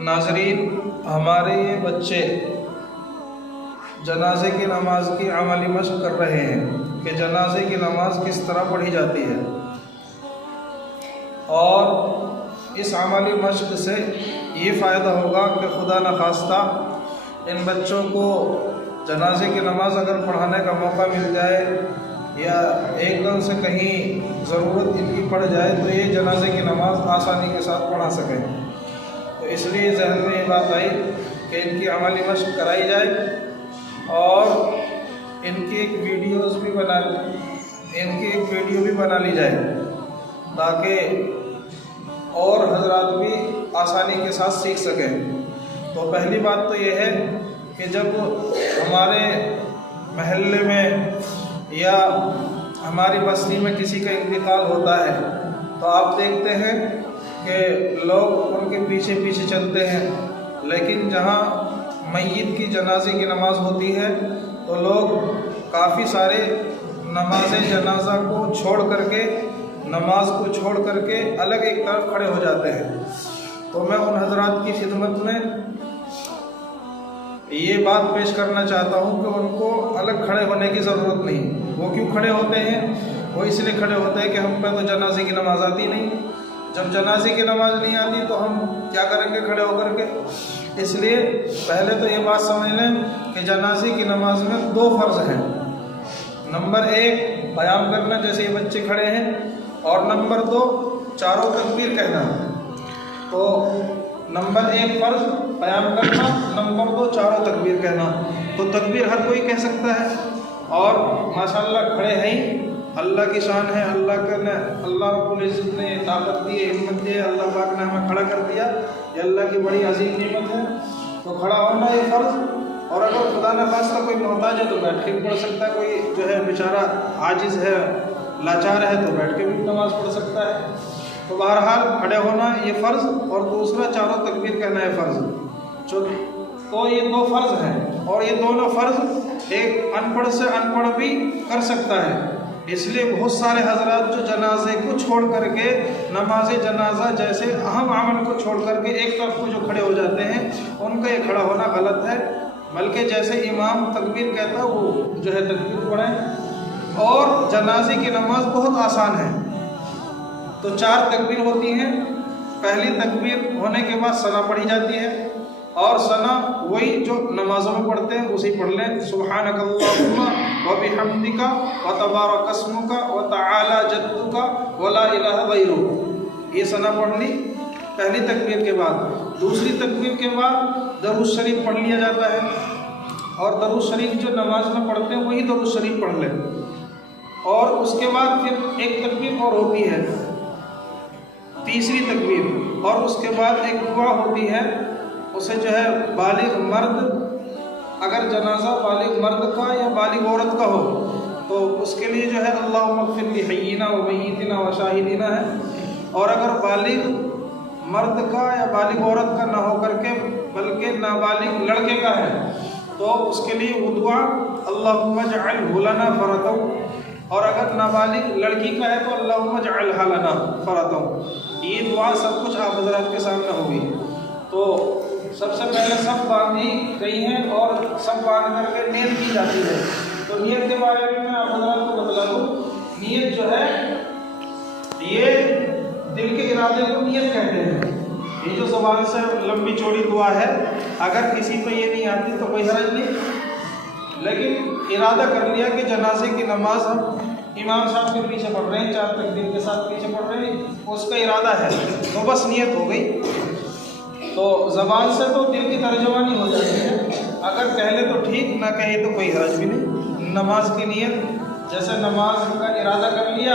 ناظرین، ہمارے یہ بچے جنازے کی نماز کی عملی مشق کر رہے ہیں کہ جنازے کی نماز کس طرح پڑھی جاتی ہے، اور اس عملی مشق سے یہ فائدہ ہوگا کہ خدا نخواستہ ان بچوں کو جنازے کی نماز اگر پڑھانے کا موقع مل جائے یا ایک دم سے کہیں ضرورت ان کی پڑ جائے تو یہ جنازے کی نماز آسانی کے ساتھ پڑھا سکیں۔ تو اس لیے ذہن میں یہ بات آئی کہ ان کی عملی مشق کرائی جائے اور ان کی ایک ویڈیو بھی بنا لی جائے تاکہ اور حضرات بھی آسانی کے ساتھ سیکھ سکیں۔ تو پہلی بات تو یہ ہے کہ جب ہمارے محلے میں یا ہماری بستی میں کسی کا انتقال ہوتا ہے تو آپ دیکھتے ہیں کہ لوگ ان کے پیچھے پیچھے چلتے ہیں، لیکن جہاں میت کی جنازے کی نماز ہوتی ہے تو لوگ کافی سارے نماز جنازہ کو چھوڑ کر کے الگ ایک طرف کھڑے ہو جاتے ہیں۔ تو میں ان حضرات کی خدمت میں یہ بات پیش کرنا چاہتا ہوں کہ ان کو الگ کھڑے ہونے کی ضرورت نہیں۔ وہ کیوں کھڑے ہوتے ہیں؟ وہ اس لیے کھڑے ہوتے ہیں کہ ہم پہ تو جنازے کی نماز آتی نہیں، جب جنازے کی نماز نہیں آتی تو ہم کیا کریں گے کھڑے ہو کر کے؟ اس لیے پہلے تو یہ بات سمجھ لیں کہ جنازے کی نماز میں 2 فرض ہیں۔ نمبر 1 قیام کرنا، جیسے یہ بچے کھڑے ہیں، اور نمبر 2 چاروں تکبیر کہنا۔ تو نمبر 1 فرض قیام کرنا، نمبر 2 چاروں تکبیر کہنا۔ تو تکبیر ہر کوئی کہہ سکتا ہے، اور ماشاءاللہ کھڑے ہیں ہی، اللہ کی شان ہے، اللہ رب العزت نے طاقت دی ہے، ہمت دی ہے، اللہ پاک نے ہمیں کھڑا کر دیا، یہ اللہ کی بڑی عظیم نعمت ہے۔ تو کھڑا ہونا یہ فرض، اور اگر خدا نخواستہ کوئی محتاج ہے تو بیٹھ کے بھی پڑھ سکتا ہے، کوئی جو ہے بیچارہ عاجز ہے، لاچار ہے تو بیٹھ کے بھی نماز پڑھ سکتا ہے۔ تو بہرحال کھڑے ہونا یہ فرض، اور دوسرا چاروں تکبیر کہنا ہے فرض۔ تو یہ 2 فرض ہیں، اور یہ دونوں فرض ایک ان پڑھ سے ان پڑھ بھی کر سکتا ہے۔ اس لیے بہت سارے حضرات جو جنازے کو چھوڑ کر کے نماز جنازہ جیسے اہم عمل کو چھوڑ کر کے ایک طرف کو جو کھڑے ہو جاتے ہیں، ان کا یہ کھڑا ہونا غلط ہے، بلکہ جیسے امام تکبیر کہتا ہے وہ جو ہے تکبیر پڑھیں۔ اور جنازے کی نماز بہت آسان ہے۔ تو 4 تکبیر ہوتی ہیں۔ پہلی تکبیر ہونے کے بعد ثنا پڑھی جاتی ہے، اور ثنا وہی جو نمازوں میں پڑھتے ہیں اسی پڑھ لیں، سبحانک اللہم وبحمدک وتبارک اسمک وتعالی جدک ولا الہ غیرک، یہ ثنا پڑھ لی پہلی تکبیر کے بعد۔ دوسری تکبیر کے بعد درود شریف پڑھ لیا جاتا ہے، اور درود شریف جو نماز میں پڑھتے ہیں وہی درود شریف پڑھ لیں، اور اس کے بعد پھر ایک تکبیر اور ہوتی ہے، تیسری تکبیر، اور اس کے بعد ایک دعا ہوتی ہے، اسے جو ہے بالغ مرد، اگر جنازہ بالغ مرد کا یا بالغ عورت کا ہو تو اس کے لیے جو ہے اللہم اغفر لحینا و میتنا و شاہدینا ہے، اور اگر بالغ مرد کا یا بالغ عورت کا نہ ہو کر کے بلکہ نابالغ لڑکے کا ہے تو اس کے لیے وہ دعا اللہم اجعلہ لنا فرطا، اور اگر نابالغ لڑکی کا ہے تو اللہم اجعلھا لنا فرطا۔ یہ دعا سب کچھ آپ حضرات کے سامنے ہوگی۔ تو سب سے پہلے سب باندھی گئی ہیں اور سب باندھ کر کے نیت کی جاتی ہے۔ تو نیت کے بارے میں آپ حضرات کو بتلا دوں، نیت جو ہے یہ دل کے ارادے کو نیت کہتے ہیں۔ یہ جو زبان سے لمبی چوڑی دعا ہے، اگر کسی پہ یہ نہیں آتی تو کوئی حرج نہیں، لیکن ارادہ کر لیا کہ جنازے کی نماز ہم امام صاحب کے پیچھے پڑھ رہے ہیں، 4 تکبیر کے ساتھ پیچھے پڑھ رہے ہیں، اس کا ارادہ ہے تو بس نیت ہو گئی۔ تو زبان سے تو دل کی ترجمانی ہو جاتی ہے، اگر کہہ لے تو ٹھیک، نہ کہے تو کوئی حرج بھی نہیں۔ نماز کی نیت، جیسے نماز کا ارادہ کر لیا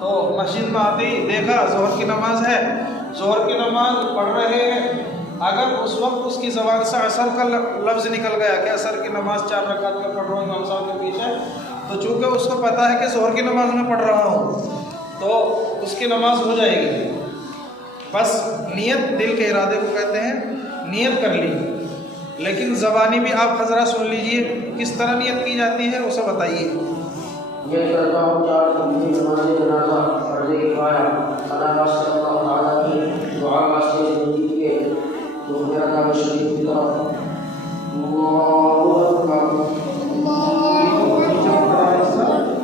تو مسجد میں آتے ہی دیکھا ظہر کی نماز ہے، ظہر کی نماز پڑھ رہے ہیں، اگر اس وقت اس کی زبان سے عصر کا لفظ نکل گیا کہ عصر کی نماز 4 رکعت میں پڑھ رہا ہوں امام صاحب کے پیچھے، تو چونکہ اس کو پتہ ہے کہ ظہر کی نماز میں پڑھ رہا ہوں تو اس کی نماز ہو جائے گی۔ بس نیت دل کے ارادے کو کہتے ہیں، نیت کر لی، لیکن زبانی بھی آپ حضرات سن لیجئے کس طرح نیت کی جاتی ہے اسے بتائیے۔ یہ کرتا ہوں 4 تکبیر نماز جنازہ فرض کفایہ، اللہ صلی اللہ تعالیٰ کی دعا لا شريك له الله أكبر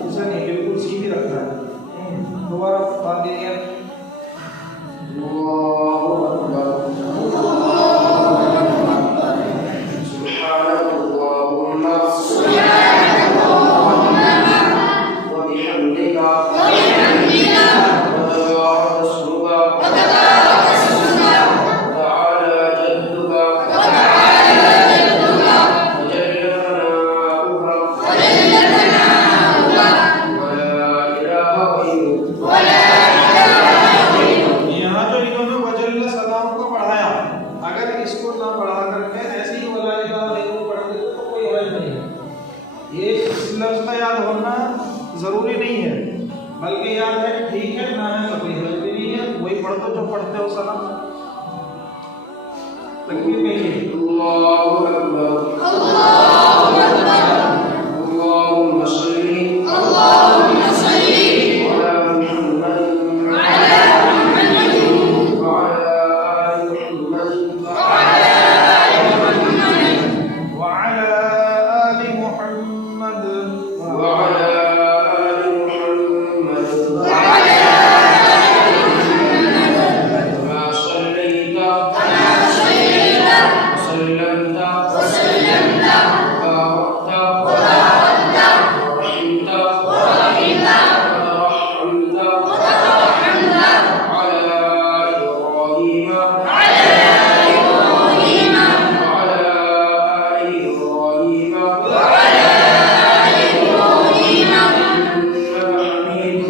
اسے نہیں بالکل سیدھی رکھنا ہے. دوبارہ باندھ دیجیے. الله أكبر سبحانك اللهم وبحمدك وتبارك اسمك وتعالى جدك وجل ثناؤك ولا إله غيرك. یہاں جو انہوں نے وجل سلام کو پڑھایا، اگر اس کو نہ پڑھا کر کے ایسی ہی ولا الہ الا اللہ پڑھ دے تو کوئی حرج نہیں ہے. یہ اس لفظ کا یاد ہونا ضروری نہیں ہے، بلکہ یاد ہے ٹھیک ہے، نہ ہے تو کوئی حرج بھی نہیں ہے. وہی پڑھ دو جو پڑھتے ہو سلام. تکبیر کہیے. الله أكبر اللهم صل على محمد وعلى آل محمد وعلى آل محمد وعلى آل محمد كما صليت وسلمت وباركت ورحمت وترحمت على إبراهيم وعلى آل إبراهيم إنك حميد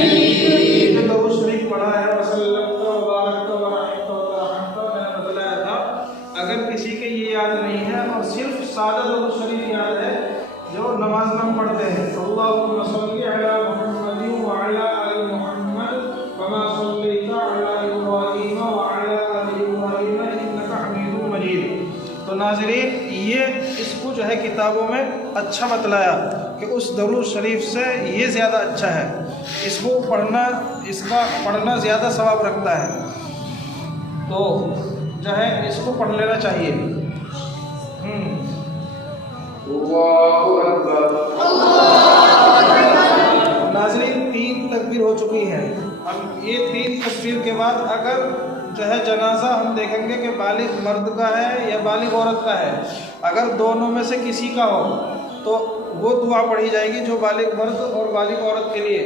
مجيد. جو درود شریف پڑھا ہے وسلم تو مبارک و رحمت اللہ میں نے بتلایا تھا. اگر کسی کے یہ یاد نہیں ہے اور صرف سادہ درود شریف یاد ہے جو نماز میں ہم پڑھتے ہیں، اللہم صلی علی محمد وعلی آل محمد کما صلیت علی ابراہیم وعلی آل ابراہیم انک حمید مجید. تو ناظرین یہ اس کو جو ہے کتابوں میں اچھا بتلایا کہ اس درود شریف سے یہ زیادہ اچھا ہے. اس کو پڑھنا، اس کا پڑھنا زیادہ ثواب رکھتا ہے. تو جو ہے اس کو پڑھ لینا چاہیے. الله أكبر ناظرین 3 تکبیر ہو چکی ہیں. اب یہ 3 تکبیر کے بعد اگر جو ہے جنازہ ہم دیکھیں گے کہ بالغ مرد کا ہے یا بالغ عورت کا ہے. اگر دونوں میں سے کسی کا ہو تو وہ دعا پڑھی جائے گی جو بالغ مرد اور بالغ عورت کے لیے.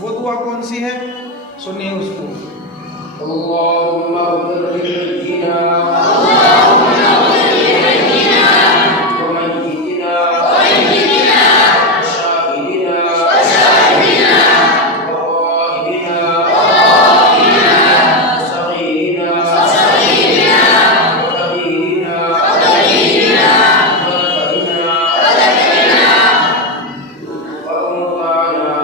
وہ دعا کون سی ہے؟ سنیے اس کو. اللهم اغفر لحينا وميتنا وشاهدنا وغائبنا صغيرنا وكبيرنا وذكرنا وأنثانا.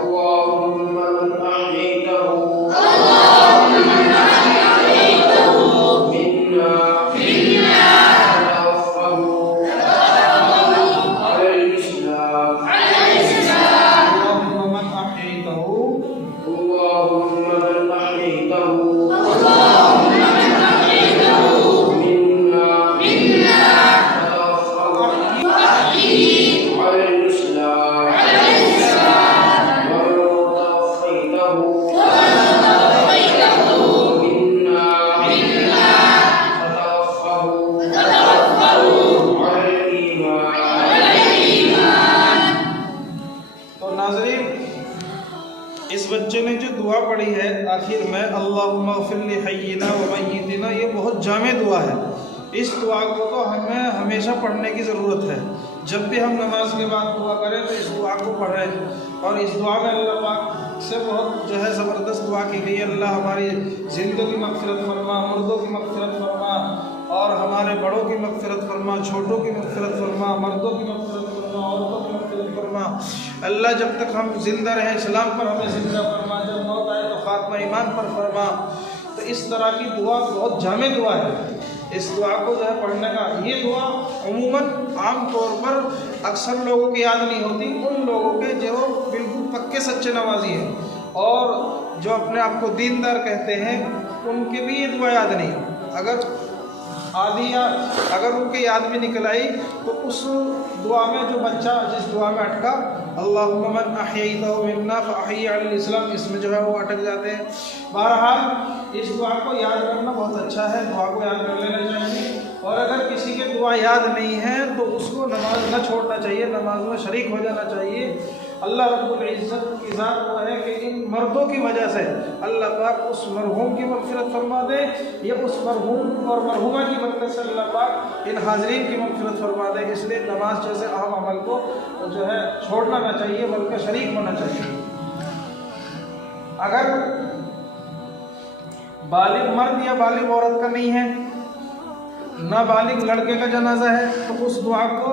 اللهم من أحييته منا فتوفه على الإسلام. اللهم من أحييته اللهم من أحييته منا فتوفه على الإسلام. ومن توفيته منا فتوفه على الإيمان. تو ناظرین اس بچے نے جو دعا پڑھی ہے آخر میں اللہم اغفر لحینا ومیتنا، یہ بہت جامع دعا ہے. اس دعا کو تو ہمیں ہمیشہ پڑھنے کی ضرورت ہے. جب بھی ہم نماز کے بعد دعا کریں تو اس دعا کو پڑھیں. اور اس دعا میں اللہ پاک سے بہت جو ہے زبردست دعا کی گئی ہے. اللہ ہماری زندوں کی مغفرت فرما، مردوں کی مغفرت فرما، اور ہمارے بڑوں کی مغفرت فرما، چھوٹوں کی مغفرت فرما، مردوں کی مغفرت فرما، عورتوں کی مغفرت فرما. اللہ جب تک ہم زندہ رہیں اسلام پر ہمیں زندہ فرما، جب موت آئے تو خاتمہ ایمان پر فرما. تو اس طرح کی دعا بہت جامع دعا ہے. اس دعا کو جو ہے پڑھنے کا، یہ دعا عموماً عام طور پر اکثر لوگوں کی یاد نہیں ہوتی، ان لوگوں کے جو بالکل پکے سچے نمازی ہیں اور جو اپنے آپ کو دیندار کہتے ہیں ان کے بھی یہ دعا یاد نہیں. اگر ان کے یاد بھی نکل آئی تو اس دعا میں جو بچہ جس دعا میں اٹکا اللہم من احییتہ منا فاحیی علی الاسلام، اس میں جو ہے وہ اٹک جاتے ہیں. بہرحال اس دعا کو یاد کرنا بہت اچھا ہے، دعا کو یاد کر لینا چاہیے. اور اگر کسی کے دعا یاد نہیں ہے تو اس کو نماز نہ چھوڑنا چاہیے، نماز میں شریک ہو جانا چاہیے. اللہ رب العزت کی ذات وہ ہے کہ ان مردوں کی وجہ سے اللہ پاک اس مرحوم کی مغفرت فرما دے، یا اس مرحوم اور مرحومہ کی برکت سے اللہ پاک ان حاضرین کی مغفرت فرما دے. اس لیے نماز جیسے اہم عمل کو جو ہے چھوڑنا نہ چاہیے بلکہ شریک ہونا چاہیے. اگر بالغ مرد یا بالغ عورت کا نہیں ہے، نابالغ لڑکے کا جنازہ ہے، تو اس دعا کو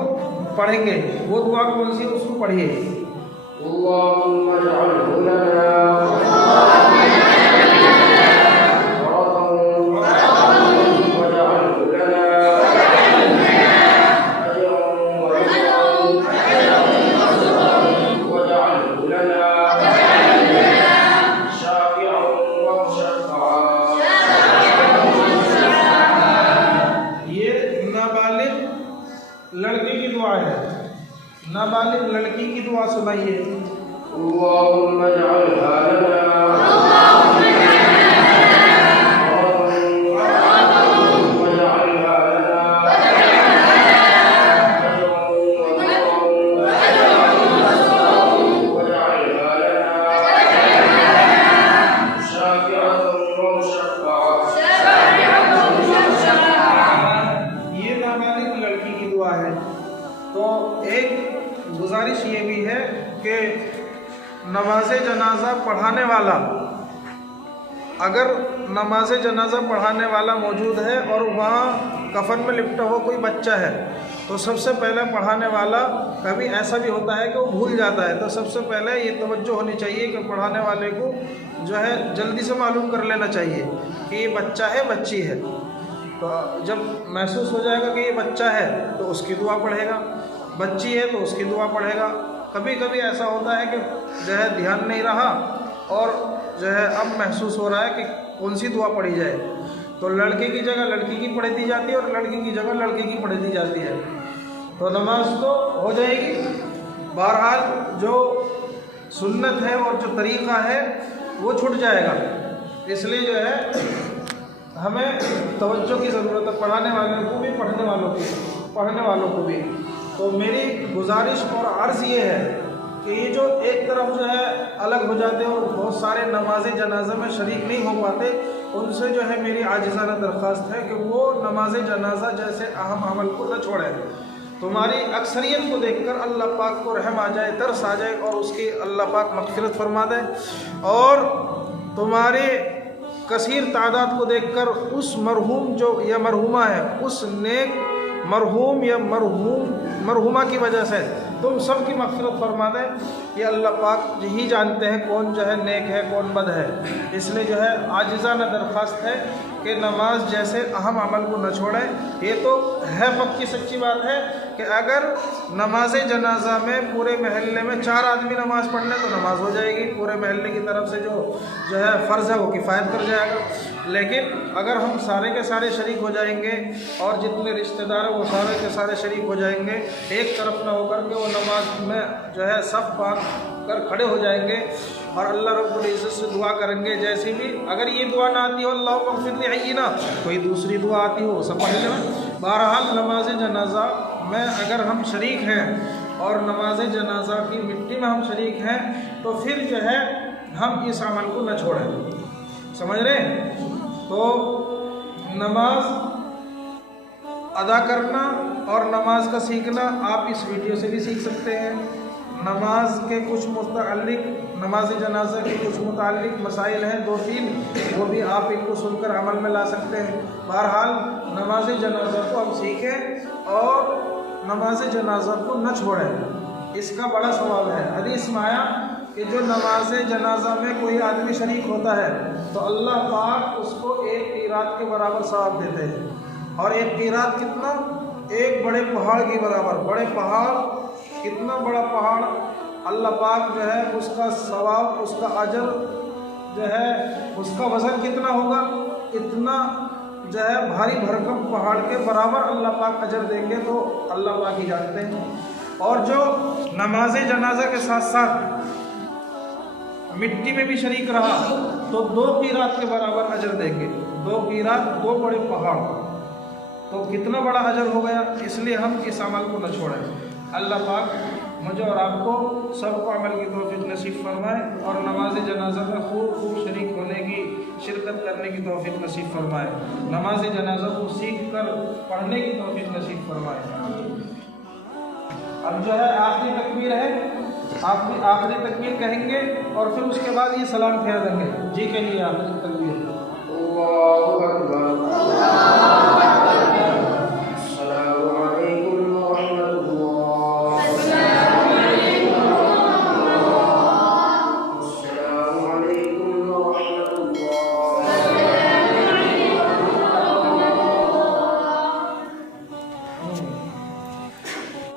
پڑھیں گے. وہ دعا کون سی؟ اس کو پڑھیے. اللهم اجعله لنا نابالغ لڑکی کی دعا سنائیے. اللهم اجعلها لنا گزارش یہ بھی ہے کہ نماز جنازہ پڑھانے والا، اگر نماز جنازہ پڑھانے والا موجود ہے اور وہاں کفن میں لپٹا ہوا کوئی بچہ ہے تو سب سے پہلے پڑھانے والا، کبھی ایسا بھی ہوتا ہے کہ وہ بھول جاتا ہے، تو سب سے پہلے یہ توجہ ہونی چاہیے کہ پڑھانے والے کو جو ہے جلدی سے معلوم کر لینا چاہیے کہ یہ بچہ ہے بچی ہے. تو جب محسوس ہو جائے گا کہ یہ بچہ ہے تو اس کی دعا پڑھے گا، بچی ہے تو اس کی دعا پڑھے گا. کبھی کبھی ایسا ہوتا ہے کہ جو ہے دھیان نہیں رہا اور جو ہے اب محسوس ہو رہا ہے کہ کون سی دعا پڑھی جائے، تو لڑکے کی جگہ لڑکی کی پڑھی دی جاتی ہے اور لڑکی کی جگہ لڑکے کی پڑھی دی جاتی ہے، تو نماز تو ہو جائے گی. بہرحال جو سنت ہے اور جو طریقہ ہے وہ چھٹ جائے گا. اس لیے جو ہے ہمیں توجہ کی ضرورت ہے، پڑھانے والوں کو بھی پڑھنے والوں کو بھی. تو میری گزارش اور عرض یہ ہے کہ یہ جو ایک طرف جو ہے الگ ہو جاتے ہیں اور بہت سارے نماز جنازہ میں شریک نہیں ہو پاتے، ان سے جو ہے میری عاجزانہ درخواست ہے کہ وہ نماز جنازہ جیسے اہم عمل کو نہ چھوڑیں. تمہاری اکثریت کو دیکھ کر اللہ پاک کو رحم آ جائے، ترس آ جائے اور اس کی اللہ پاک مغفرت فرما دے، اور تمہارے کثیر تعداد کو دیکھ کر اس مرحوم جو یا مرحومہ ہے، اس نیک مرحوم یا مرحومہ کی وجہ سے تم سب کی مغفرت فرما دے. یہ اللہ پاک ہی جانتے ہیں کون جو ہے نیک ہے کون بد ہے. اس لیے جو ہے عاجزانہ درخواست ہے کہ نماز جیسے اہم عمل کو نہ چھوڑیں. یہ تو ہے پکی سچی بات ہے کہ اگر نماز جنازہ میں پورے محلے میں 4 آدمی نماز پڑھ لیں تو نماز ہو جائے گی، پورے محلے کی طرف سے جو ہے فرض ہے وہ کفایت کر جائے گا. لیکن اگر ہم سارے کے سارے شریک ہو جائیں گے اور جتنے رشتہ دار ہیں وہ سارے کے سارے شریک ہو جائیں گے، ایک طرف نہ ہو کر کے وہ نماز میں جو ہے صف باندھ کر کھڑے ہو جائیں گے اور اللہ رب العزت سے دعا کریں گے. جیسی بھی اگر یہ دعا نہ آتی ہو اللہم اغفر لی حینا، کوئی دوسری دعا آتی ہو سب پڑھ لینا. بہرحال نماز جنازہ میں اگر ہم شریک ہیں اور نماز جنازہ کی مٹی میں ہم شریک ہیں تو پھر جو ہے ہم اس عمل کو نہ چھوڑیں. سمجھ رہے ہیں؟ تو نماز ادا کرنا اور نماز کا سیکھنا آپ اس ویڈیو سے بھی سیکھ سکتے ہیں. نماز کے کچھ متعلق، نماز جنازہ کے کچھ متعلق مسائل ہیں 2-3، وہ بھی آپ ان کو سن کر عمل میں لا سکتے ہیں. بہرحال نماز جنازہ کو ہم سیکھیں اور نماز جنازہ کو نہ چھوڑیں، اس کا بڑا ثواب ہے. حدیث میں آیا کہ جو نماز جنازہ میں کوئی آدمی شریک ہوتا ہے تو اللہ پاک اس کو 1 قیراط کے برابر ثواب دیتے ہیں. اور 1 قیراط کتنا؟ ایک بڑے پہاڑ کے برابر. بڑے پہاڑ، کتنا بڑا پہاڑ اللہ پاک جو ہے اس کا ثواب، اس کا اجر جو ہے اس کا وزن کتنا ہوگا، اتنا جو ہے بھاری بھرکم پہاڑ کے برابر اللہ پاک اجر دیں گے، تو اللہ پاک ہی جانتے ہیں۔ اور جو نماز جنازہ کے ساتھ ساتھ مٹی میں بھی شریک رہا تو 2 قیرات کے برابر اجر دیں گے۔ 2 قیرات، 2 بڑے پہاڑ، تو کتنا بڑا اجر ہو گیا۔ اس لیے ہم اس عمل کو نہ چھوڑیں۔ اللہ پاک مجھے اور آپ کو سب کو عمل کی توفیق نصیب فرمائے، اور نماز جنازہ میں خوب شریک ہونے کی، شرکت کرنے کی توفیق نصیب فرمائے، نماز جنازہ کو سیکھ کر پڑھنے کی توفیق نصیب فرمائے۔ اب جو ہے آخری تکبیر ہے، آخری تکبیر کہیں گے اور پھر اس کے بعد یہ سلام پھیر دیں گے۔ جی کہیے آخری تکبیر۔ اللہ اکبر۔